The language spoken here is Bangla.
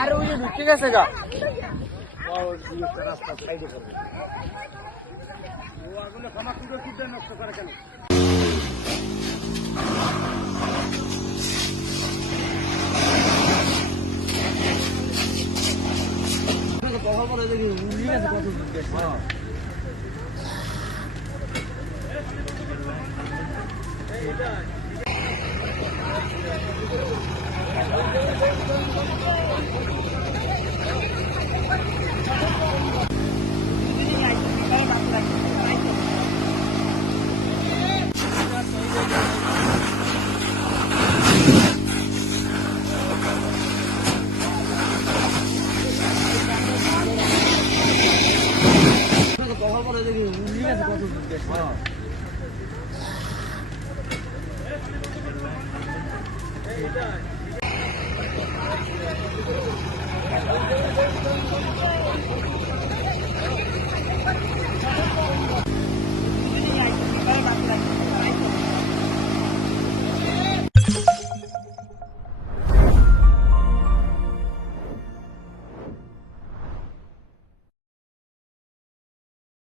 আর ওই ঢুকে গেছে গা রাস্তা সাইডে করবে ও আগুনে ক্ষমা কুড়ে নষ্ট করে কেন কভার করে দেখি উড়িয়ে গেছে কত